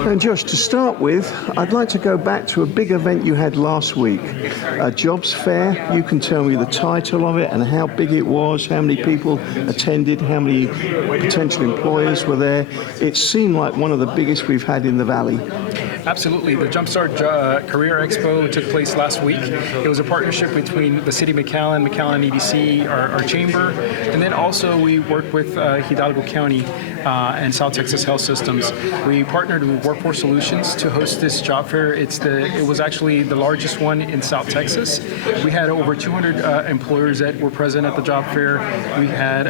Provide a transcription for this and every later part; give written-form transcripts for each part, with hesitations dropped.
And Josh, to start with, I'd like to go back to a big event you had last week, a jobs fair. You can tell me the title of it and how big it was, how many people attended, how many potential employers were there. It seemed like one of the biggest we've had in the Valley. Absolutely. The Jumpstart Career Expo took place last week. It was a partnership between the City of McAllen, McAllen EDC, our chamber, and then also we worked with Hidalgo County and South Texas Health Systems. We partnered with Workforce Solutions to host this job fair. It was actually the largest one in South Texas. We had over 200 employers that were present at the job fair. We had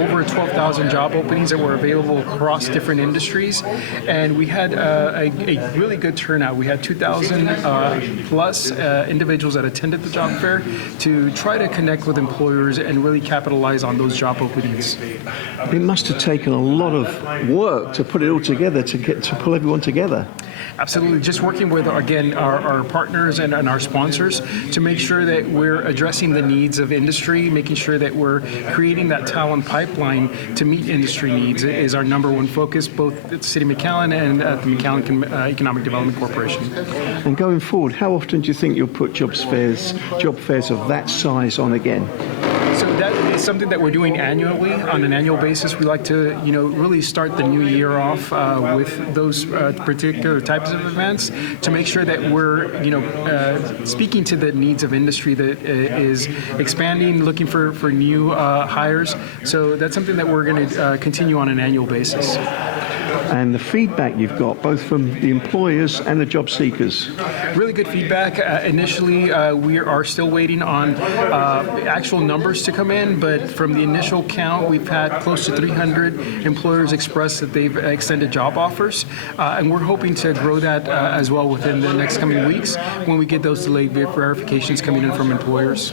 over 12,000 job openings that were available across different industries, and we had a really good turnout. We had 2,000 plus individuals that attended the job fair to try to connect with employers and really capitalize on those job openings. It must have taken a lot of work to put it all together, to pull everyone together. Absolutely. Just working with, again, our partners and our sponsors to make sure that we're addressing the needs of industry, making sure that we're creating that talent pipeline to meet industry needs is our number one focus, both at the City of McAllen and at the McAllen Economic Development Corporation. And going forward, how often do you think you'll put job fairs of that size on again? So that is something that we're doing annually, on an annual basis. We like to, really start the new year off with those particular types of events to make sure that we're, speaking to the needs of industry that is expanding, looking for new hires. So that's something that we're going to continue on an annual basis. And the feedback you've got, both from the employers and the job seekers? Really good feedback. Initially, we are still waiting on actual numbers to come in, but from the initial count, we've had close to 300 employers express that they've extended job offers, and we're hoping to grow that as well within the next coming weeks when we get those delayed verifications coming in from employers.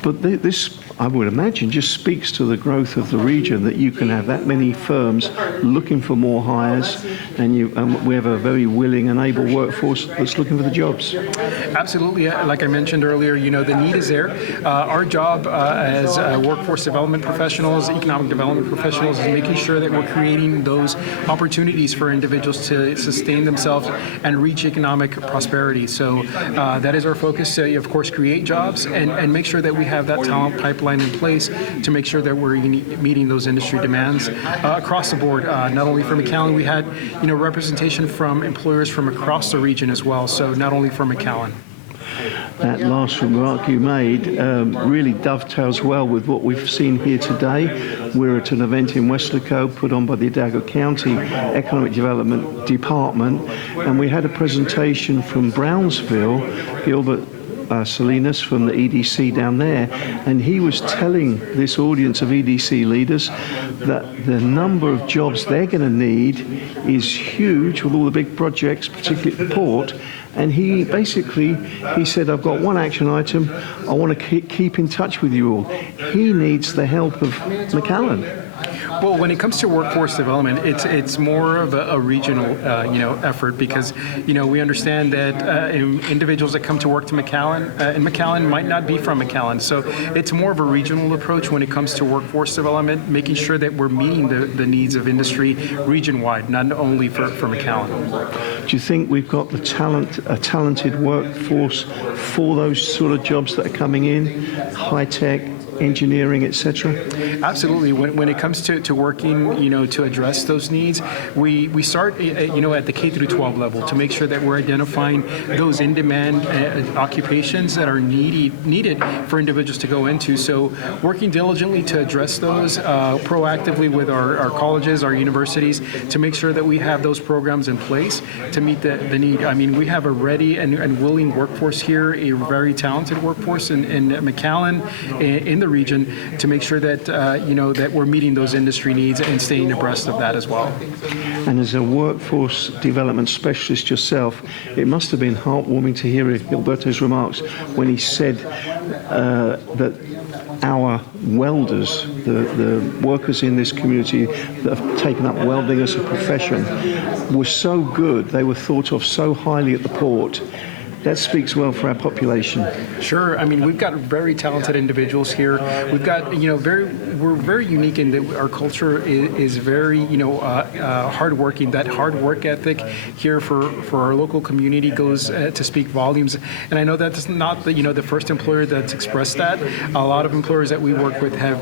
But this, I would imagine, just speaks to the growth of the region, that you can have that many firms looking for more hires, and we have a very willing and able workforce that's looking for the jobs. Absolutely. Like I mentioned earlier, the need is there. Our job as workforce development professionals, economic development professionals, is making sure that we're creating those opportunities for individuals to sustain themselves and reach economic prosperity. So that is our focus, to, of course, create jobs and make sure that we have that talent pipeline in place to make sure that we're meeting those industry demands across the board. Not only from McAllen, we had representation from employers from across the region as well, so not only from McAllen. That last remark you made really dovetails well with what we've seen here today. We're at an event in Weslaco put on by the Hidalgo County Economic Development Department, and we had a presentation from Brownsville, Gilbert Salinas from the EDC down there, and he was telling this audience of EDC leaders that the number of jobs they're going to need is huge with all the big projects, particularly at the port. And he said, I've got one action item, I want to keep in touch with you all. He needs the help of McAllen. Well, when it comes to workforce development, it's more of a regional, effort, because, we understand that individuals that come to work to McAllen, in McAllen might not be from McAllen. So it's more of a regional approach when it comes to workforce development, making sure that we're meeting the needs of industry region-wide, not only for McAllen. Do you think we've got a talented workforce for those sort of jobs that are coming in, high-tech, engineering, etc.? Absolutely. When it comes to working, to address those needs, we start, at the K through 12 level to make sure that we're identifying those in-demand occupations that are needed for individuals to go into. So working diligently to address those proactively with our colleges, our universities, to make sure that we have those programs in place to meet the need. I mean, we have a ready and willing workforce here, a very talented workforce in McAllen, in the region, to make sure that that we're meeting those industry needs and staying abreast of that as well. And as a workforce development specialist yourself, it must have been heartwarming to hear Gilberto's remarks when he said that our welders, the workers in this community that have taken up welding as a profession, were so good, they were thought of so highly at the port, that speaks well for our population. Sure. I mean, we've got very talented individuals here. We've got, we're very unique in that our culture is very, hardworking. That hard work ethic here for our local community goes to speak volumes. And I know that's not the first employer that's expressed that. A lot of employers that we work with have,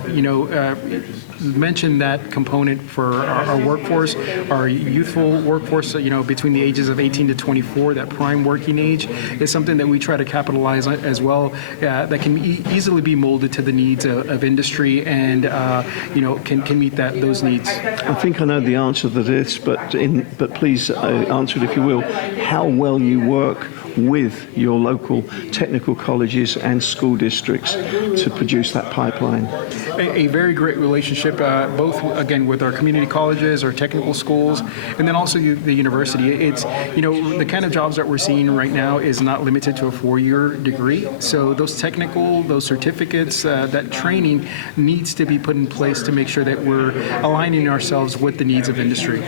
mentioned that component for our workforce, our youthful workforce, between the ages of 18 to 24, that prime working age is something that we try to capitalize on as well, that can easily be molded to the needs of industry and, can meet those needs. I think I know the answer to this, but please answer it if you will. How well you work with your local technical colleges and school districts to produce that pipeline? A very great relationship, both, again, with our community colleges, our technical schools, and then also the university. It's, the kind of jobs that we're seeing right now is not limited to a 4-year degree. So those certificates, that training needs to be put in place to make sure that we're aligning ourselves with the needs of industry.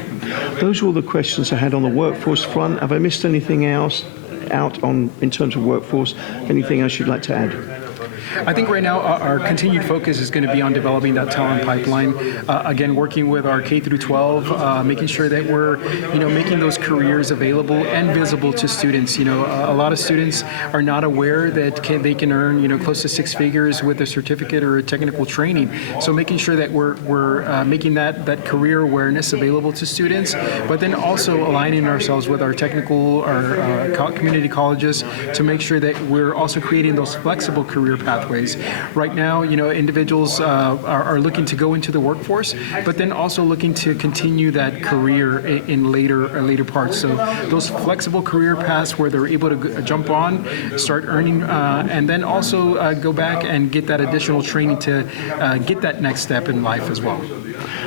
Those were all the questions I had on the workforce front. Have I missed anything else in terms of workforce? Anything else you'd like to add? I think right now our continued focus is going to be on developing that talent pipeline. Again, working with our K through 12, making sure that we're, making those careers available and visible to students. A lot of students are not aware that they can earn, close to 6 figures with a certificate or a technical training. So making sure that we're making that career awareness available to students, but then also aligning ourselves with our community colleges to make sure that we're also creating those flexible career pathways. Right now, individuals are looking to go into the workforce, but then also looking to continue that career in later parts. So those flexible career paths where they're able to jump on, start earning, and then also go back and get that additional training to get that next step in life as well.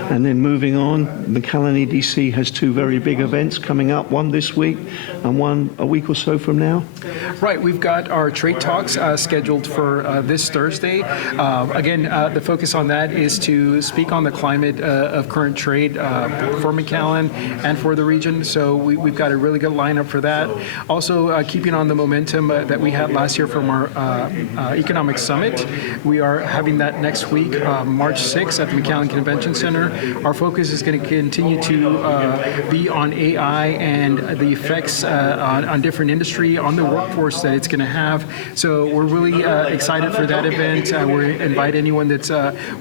And then moving on, McAllen EDC has 2 very big events coming up, one this week and one a week or so from now. Right, we've got our trade talks scheduled for this Thursday. Again, the focus on that is to speak on the climate of current trade for McAllen and for the region. So we've got a really good lineup for that. Also, keeping on the momentum that we had last year from our economic summit, we are having that next week, March 6th at the McAllen Convention Center. Our focus is going to continue to be on AI and the effects on different industry, on the workforce that it's going to have. So we're really excited for that event. We invite anyone that's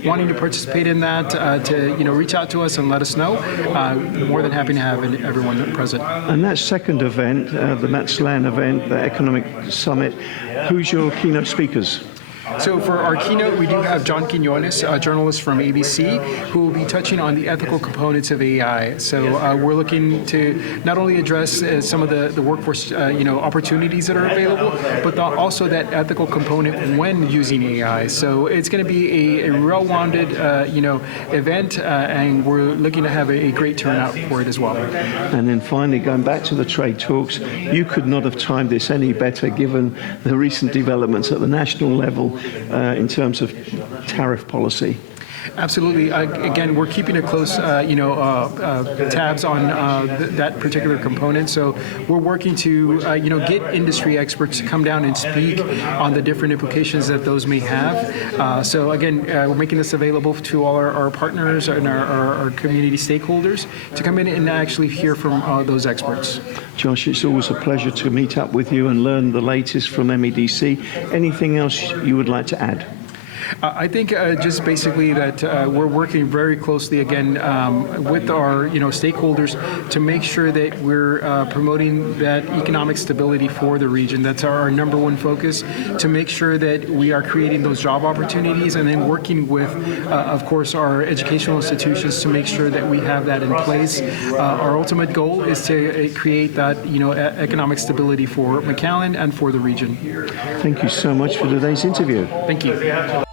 wanting to participate in that to reach out to us and let us know. More than happy to have everyone present. And that second event, the McAllen event, the Economic Summit, who's your keynote speakers? So for our keynote, we do have John Quiñones, a journalist from ABC, who will be touching on the ethical components of AI. So we're looking to not only address some of the workforce opportunities that are available, but also that ethical component when using AI. So it's going to be a well-rounded event, and we're looking to have a great turnout for it as well. And then finally, going back to the trade talks, you could not have timed this any better given the recent developments at the national level in terms of tariff policy. Absolutely. Again, we're keeping a close, tabs on that particular component. So we're working to, get industry experts to come down and speak on the different implications that those may have. So again, we're making this available to all our partners and our community stakeholders to come in and actually hear from those experts. Josh, it's always a pleasure to meet up with you and learn the latest from MEDC. Anything else you would like to add? I think just basically that we're working very closely again with our stakeholders to make sure that we're promoting that economic stability for the region. That's our number one focus, to make sure that we are creating those job opportunities and then working with, of course, our educational institutions to make sure that we have that in place. Our ultimate goal is to create that economic stability for McAllen and for the region. Thank you so much for today's interview. Thank you.